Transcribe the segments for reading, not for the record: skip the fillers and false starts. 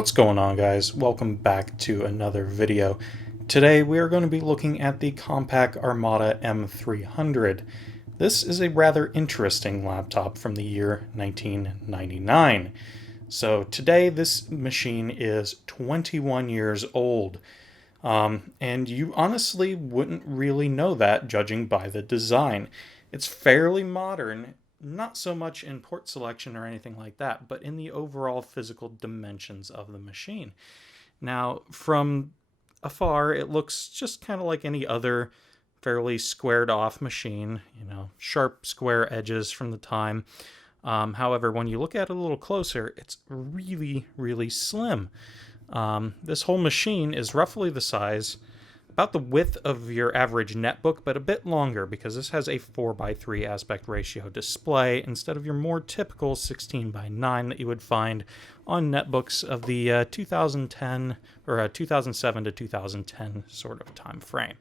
What's going on, guys? Welcome back to another video. Today we are going to be looking at the Compaq Armada M300. This is a rather interesting laptop from the year 1999. So today this machine is 21 years old. And you honestly wouldn't really know that judging by the design. It's fairly modern, not so much in port selection or anything like that, but in the overall physical dimensions of the machine. Now, from afar, it looks just kind of like any other fairly squared off machine, sharp square edges from the time. However, when you look at it a little closer, it's really, really slim. This whole machine is roughly the size, about the width of your average netbook, but a bit longer because this has a 4:3 aspect ratio display instead of your more typical 16:9 that you would find on netbooks of the 2010 or 2007 to 2010 sort of time frame.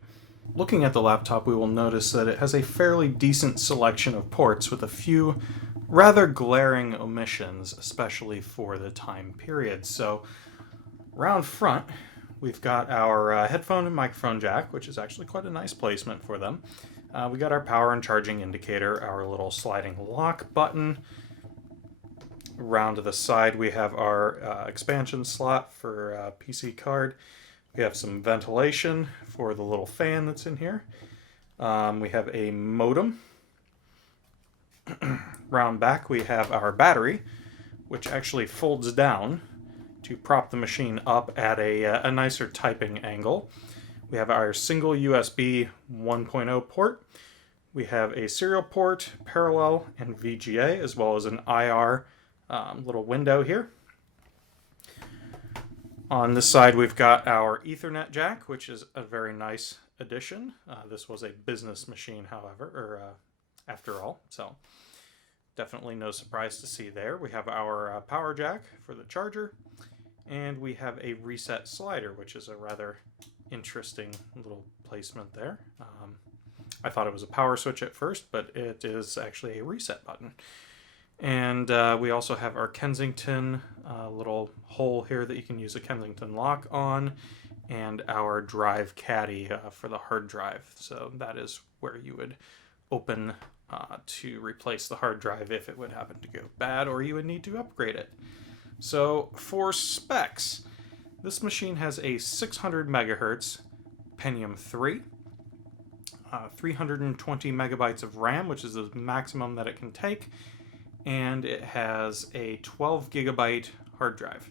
Looking at the laptop, we will notice that it has a fairly decent selection of ports with a few rather glaring omissions, especially for the time period. So, around front, we've got our headphone and microphone jack, which is actually quite a nice placement for them. We got our power and charging indicator, our little sliding lock button. Around to the side, we have our expansion slot for PC card. We have some ventilation for the little fan that's in here. We have a modem. Round back, we have our battery, which actually folds down to prop the machine up at a nicer typing angle. We have our single USB 1.0 port. We have a serial port, parallel, and VGA, as well as an IR little window here. On this side, we've got our Ethernet jack, which is a very nice addition. This was a business machine, however, or after all, so definitely no surprise to see there. We have our power jack for the charger, and we have a reset slider, which is a rather interesting little placement there. I thought it was a power switch at first, but it is actually a reset button. And we also have our Kensington little hole here that you can use a Kensington lock on, and our drive caddy for the hard drive. So that is where you would open to replace the hard drive if it would happen to go bad or you would need to upgrade it. So for specs, this machine has a 600 megahertz Pentium 3, 320 megabytes of RAM, which is the maximum that it can take, and it has a 12 gigabyte hard drive.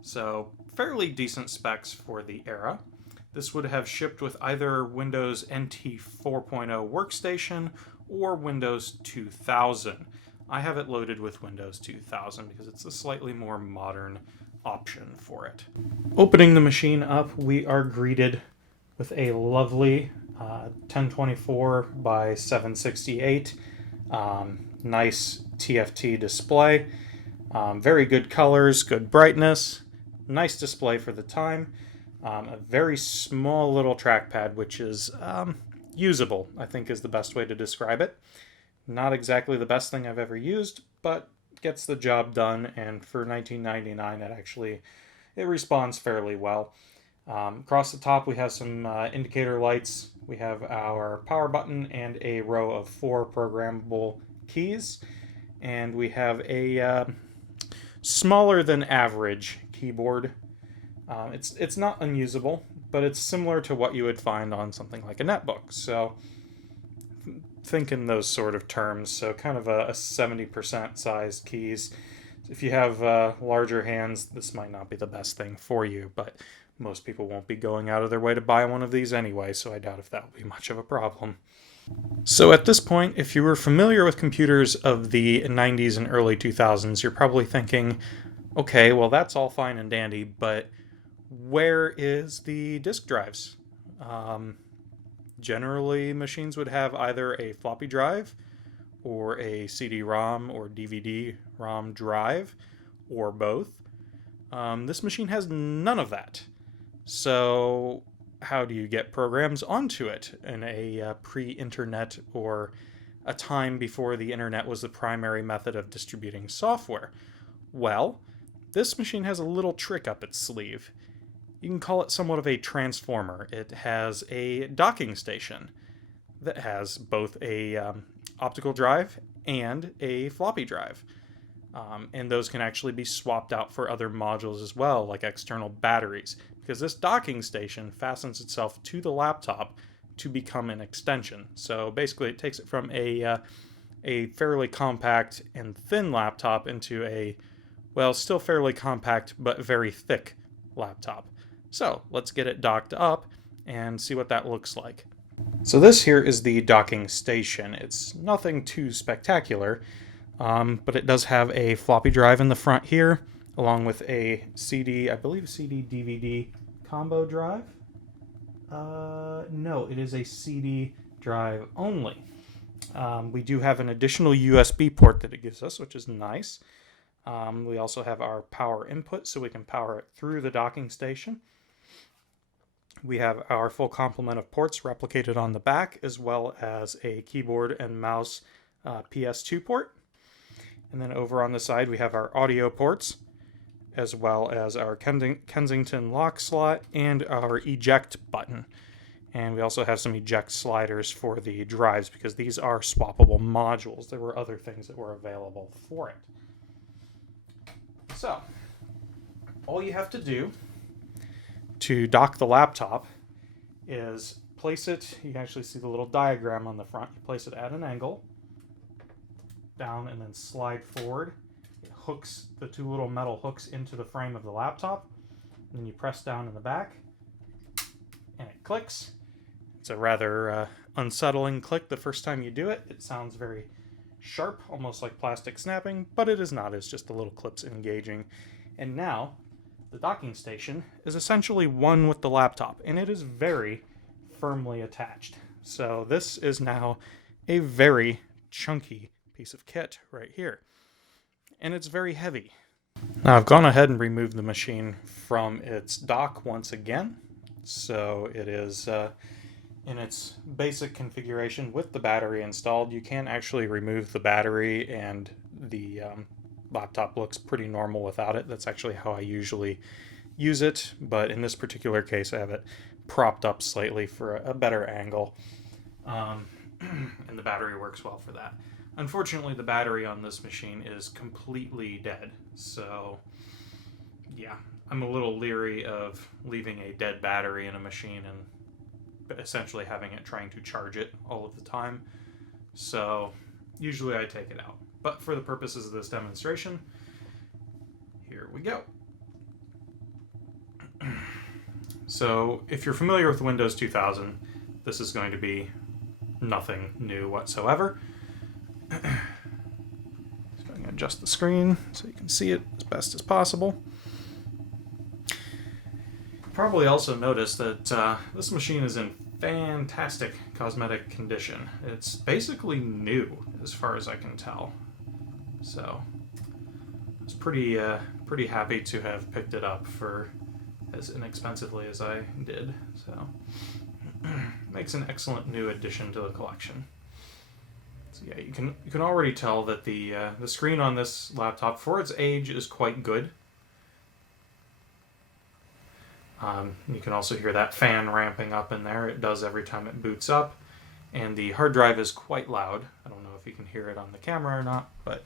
So fairly decent specs for the era. This would have shipped with either Windows NT 4.0 workstation or Windows 2000. I have it loaded with Windows 2000 because it's a slightly more modern option for it. Opening the machine up, we are greeted with a lovely 1024 by 768 nice TFT display. Very good colors, good brightness, nice display for the time. A very small little trackpad, which is usable, I think is the best way to describe it. Not exactly the best thing I've ever used, but gets the job done, and for 1999 it responds fairly well. Across the top we have some indicator lights. We have our power button and a row of 4 programmable keys, and we have a smaller than average keyboard. It's not unusable, but it's similar to what you would find on something like a netbook. So think in those sort of terms. So kind of a 70% sized keys. If you have larger hands, this might not be the best thing for you, but most people won't be going out of their way to buy one of these anyway, so I doubt if that will be much of a problem. So at this point, if you were familiar with computers of the 90s and early 2000s, you're probably thinking, okay, well that's all fine and dandy, but where is the disk drives? Generally, machines would have either a floppy drive or a CD-ROM or DVD-ROM drive, or both. This machine has none of that. So how do you get programs onto it in a pre-internet or a time before the internet was the primary method of distributing software? Well, this machine has a little trick up its sleeve. You can call it somewhat of a transformer. It has a docking station that has both a optical drive and a floppy drive. And those can actually be swapped out for other modules as well, like external batteries, because this docking station fastens itself to the laptop to become an extension. So basically it takes it from a fairly compact and thin laptop into a, well, still fairly compact but very thick laptop. So let's get it docked up and see what that looks like. So this here is the docking station. It's nothing too spectacular, but it does have a floppy drive in the front here, along with a CD, I believe CD DVD combo drive. No, it is a CD drive only. We do have an additional USB port that it gives us, which is nice. We also have our power input, so we can power it through the docking station. We have our full complement of ports replicated on the back, as well as a keyboard and mouse PS2 port. And then over on the side, we have our audio ports, as well as our Kensington lock slot and our eject button. And we also have some eject sliders for the drives, because these are swappable modules. There were other things that were available for it. So, all you have to do to dock the laptop is place it, you can actually see the little diagram on the front, you place it at an angle, down and then slide forward. It hooks the two little metal hooks into the frame of the laptop, and then you press down in the back, and it clicks. It's a rather unsettling click the first time you do it. It sounds very sharp, almost like plastic snapping, but it is not. It's just the little clips engaging. And now, the docking station is essentially one with the laptop, and it is very firmly attached. So this is now a very chunky piece of kit right here. And it's very heavy. Now I've gone ahead and removed the machine from its dock once again. So it is in its basic configuration with the battery installed. You can actually remove the battery, and the laptop looks pretty normal without it. That's actually how I usually use it, but in this particular case I have it propped up slightly for a better angle, and the battery works well for that. Unfortunately, the battery on this machine is completely dead, so yeah, I'm a little leery of leaving a dead battery in a machine and essentially having it trying to charge it all of the time. So usually I take it out. But for the purposes of this demonstration, here we go. So if you're familiar with Windows 2000, this is going to be nothing new whatsoever. Just going to adjust the screen so you can see it as best as possible. Probably also noticed that this machine is in fantastic cosmetic condition. It's basically new as far as I can tell. So I was pretty happy to have picked it up for as inexpensively as I did. So makes an excellent new addition to the collection. So yeah, you can already tell that the screen on this laptop for its age is quite good. You can also hear that fan ramping up in there. It does every time it boots up. And the hard drive is quite loud. I don't know if you can hear it on the camera or not, but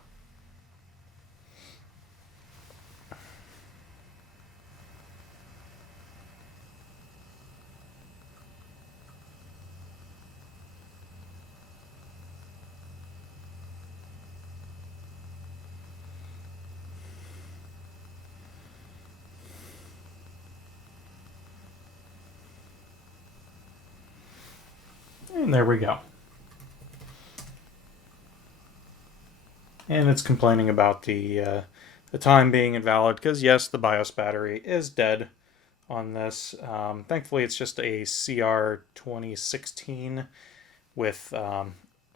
and there we go. And it's complaining about the time being invalid, because yes, the BIOS battery is dead on this. Thankfully, it's just a CR 2016 with a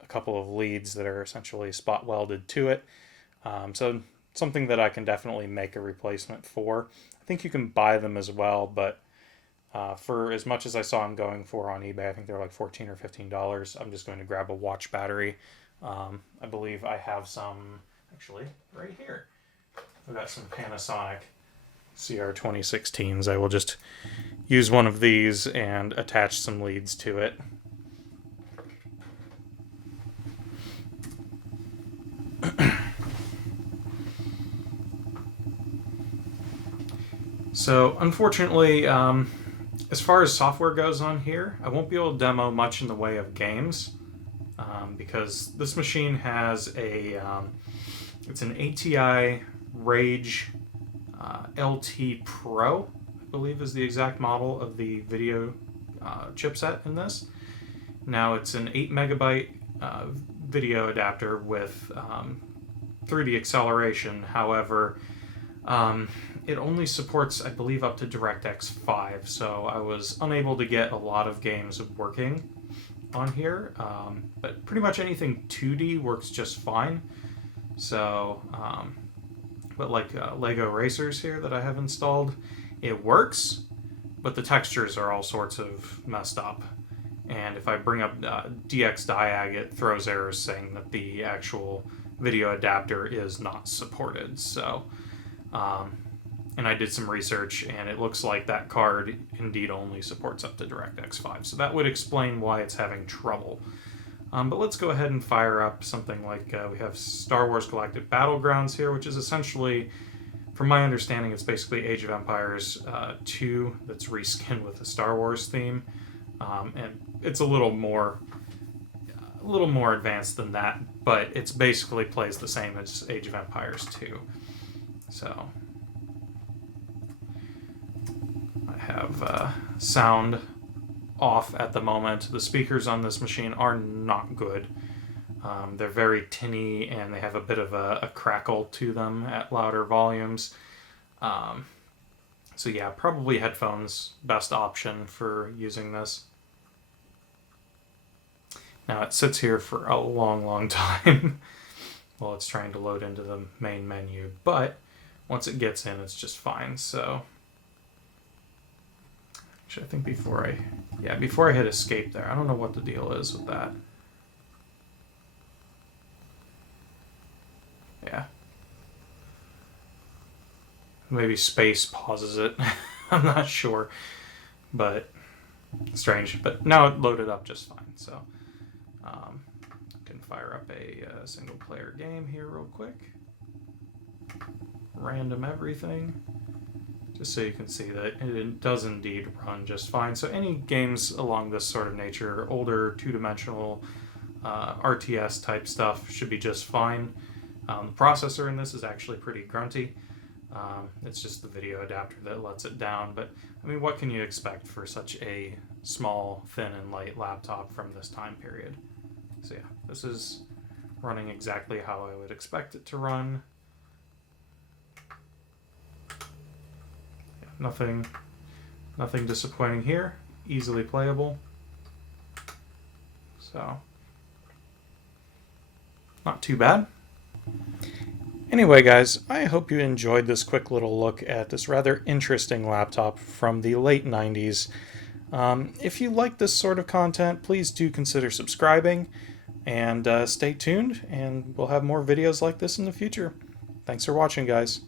couple of leads that are essentially spot welded to it. So something that I can definitely make a replacement for. I think you can buy them as well, but for as much as I saw them going for on eBay, I think they're like $14 or $15. I'm just going to grab a watch battery. I believe I have some actually right here. I've got some Panasonic CR 2016s. I will just use one of these and attach some leads to it. So unfortunately, as far as software goes on here, I won't be able to demo much in the way of games because this machine has it's an ATI Rage LT Pro, I believe is the exact model of the video chipset in this. Now it's an 8 megabyte video adapter with 3D acceleration. However, it only supports, I believe, up to DirectX 5, so I was unable to get a lot of games working on here, but pretty much anything 2D works just fine. So, but like Lego Racers here that I have installed, it works, but the textures are all sorts of messed up. And if I bring up DXDiag, it throws errors saying that the actual video adapter is not supported. So, and I did some research, and it looks like that card indeed only supports up to DirectX 5. So that would explain why it's having trouble. But let's go ahead and fire up something like we have Star Wars Galactic Battlegrounds here, which is essentially, from my understanding, it's basically Age of Empires 2 that's reskinned with a Star Wars theme. And it's a little more advanced than that, but it's basically plays the same as Age of Empires 2. So I have sound off at the moment. The speakers on this machine are not good. They're very tinny and they have a bit of a crackle to them at louder volumes. So yeah, probably headphones, best option for using this. Now it sits here for a long time while it's trying to load into the main menu, but once it gets in, it's just fine. So actually, I think before I hit escape there, I don't know what the deal is with that. Yeah. Maybe space pauses it. I'm not sure, but strange. But now it loaded up just fine. So can fire up a single player game here real quick. Random everything. Just so you can see that it does indeed run just fine. So any games along this sort of nature, older two-dimensional RTS type stuff should be just fine. The processor in this is actually pretty grunty. It's just the video adapter that lets it down. But I mean, what can you expect for such a small, thin, and light laptop from this time period? So yeah, this is running exactly how I would expect it to run. Yeah, nothing disappointing here. Easily playable. So, not too bad. Anyway, guys, I hope you enjoyed this quick little look at this rather interesting laptop from the late 90s. If you like this sort of content, please do consider subscribing, and stay tuned, and we'll have more videos like this in the future. Thanks for watching, guys.